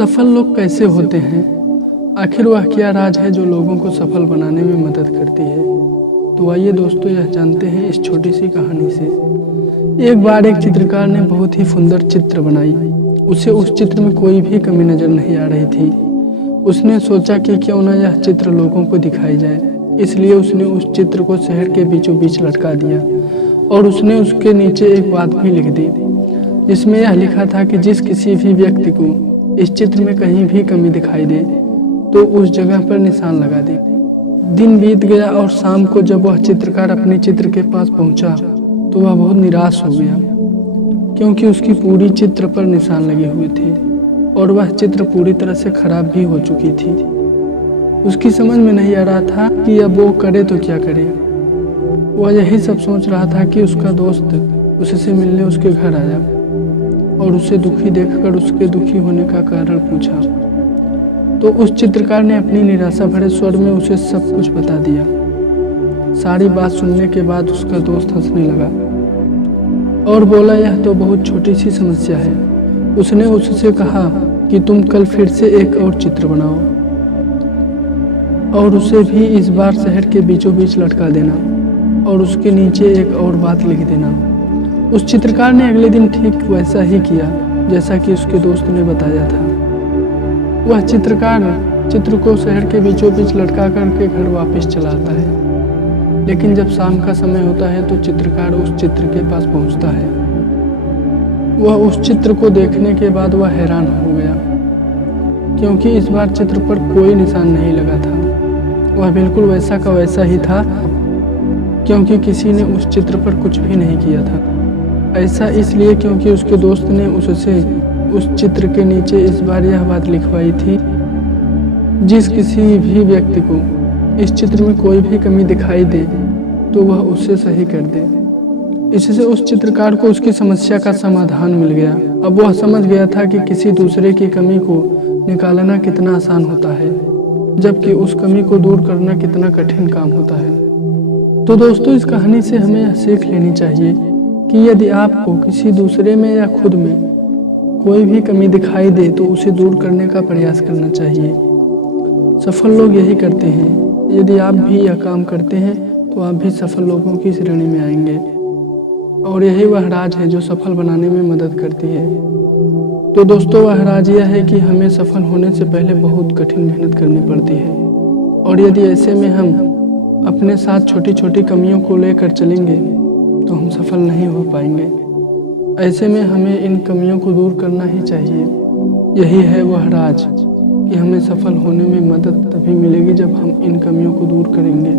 सफल लोग कैसे होते हैं? आखिर वह क्या राज है जो लोगों को सफल बनाने में मदद करती है? तो आइए दोस्तों, यह जानते हैं इस छोटी सी कहानी से। एक बार एक चित्रकार ने बहुत ही सुंदर चित्र बनाई। उसे उस चित्र में कोई भी कमी नजर नहीं आ रही थी। उसने सोचा कि क्यों न यह चित्र लोगों को दिखाई जाए। इसलिए उसने उस चित्र को शहर के बीचों बीच लटका दिया और उसने उसके नीचे एक बात भी लिख दी, जिसमें यह लिखा था कि जिस किसी भी व्यक्ति को इस चित्र में कहीं भी कमी दिखाई दे तो उस जगह पर निशान लगा दे। दिन बीत गया और शाम को जब वह चित्रकार अपने चित्र के पास पहुंचा तो वह बहुत निराश हो गया, क्योंकि उसकी पूरी चित्र पर निशान लगे हुए थे और वह चित्र पूरी तरह से खराब भी हो चुकी थी। उसकी समझ में नहीं आ रहा था कि अब वो करे तो क्या करे। वह यही सब सोच रहा था कि उसका दोस्त उससे मिलने उसके घर आया और उसे दुखी देखकर उसके दुखी होने का कारण पूछा। तो उस चित्रकार ने अपनी निराशा भरे स्वर में उसे सब कुछ बता दिया। सारी बात सुनने के बाद उसका दोस्त हंसने लगा और बोला, यह तो बहुत छोटी सी समस्या है। उसने उससे कहा कि तुम कल फिर से एक और चित्र बनाओ और उसे भी इस बार शहर के बीचों बीच लटका देना और उसके नीचे एक और बात लिख देना। उस चित्रकार ने अगले दिन ठीक वैसा ही किया जैसा कि उसके दोस्त ने बताया था। वह चित्रकार चित्र को शहर के बीचों बीच लटका करके घर वापस चला आता है। लेकिन जब शाम का समय होता है तो चित्रकार उस चित्र के पास पहुंचता है। वह उस चित्र को देखने के बाद वह हैरान हो गया, क्योंकि इस बार चित्र पर कोई निशान नहीं लगा था। वह बिल्कुल वैसा का वैसा ही था, क्योंकि किसी ने उस चित्र पर कुछ भी नहीं किया था। ऐसा इसलिए क्योंकि उसके दोस्त ने उससे उस चित्र के नीचे इस बार यह बात लिखवाई थी, जिस किसी भी व्यक्ति को इस चित्र में कोई भी कमी दिखाई दे तो वह उसे सही कर दे। इससे उस चित्रकार को उसकी समस्या का समाधान मिल गया। अब वह समझ गया था कि किसी दूसरे की कमी को निकालना कितना आसान होता है, जबकि उस कमी को दूर करना कितना कठिन काम होता है। तो दोस्तों, इस कहानी से हमें यह सीख लेनी चाहिए कि यदि आपको किसी दूसरे में या खुद में कोई भी कमी दिखाई दे तो उसे दूर करने का प्रयास करना चाहिए। सफल लोग यही करते हैं। यदि आप भी यह काम करते हैं तो आप भी सफल लोगों की श्रेणी में आएंगे, और यही वह राज है जो सफल बनाने में मदद करती है। तो दोस्तों, वह राज यह है कि हमें सफल होने से पहले बहुत कठिन मेहनत करनी पड़ती है, और यदि ऐसे में हम अपने साथ छोटी छोटी कमियों को लेकर चलेंगे तो हम सफल नहीं हो पाएंगे। ऐसे में हमें इन कमियों को दूर करना ही चाहिए। यही है वह राज कि हमें सफल होने में मदद तभी मिलेगी जब हम इन कमियों को दूर करेंगे।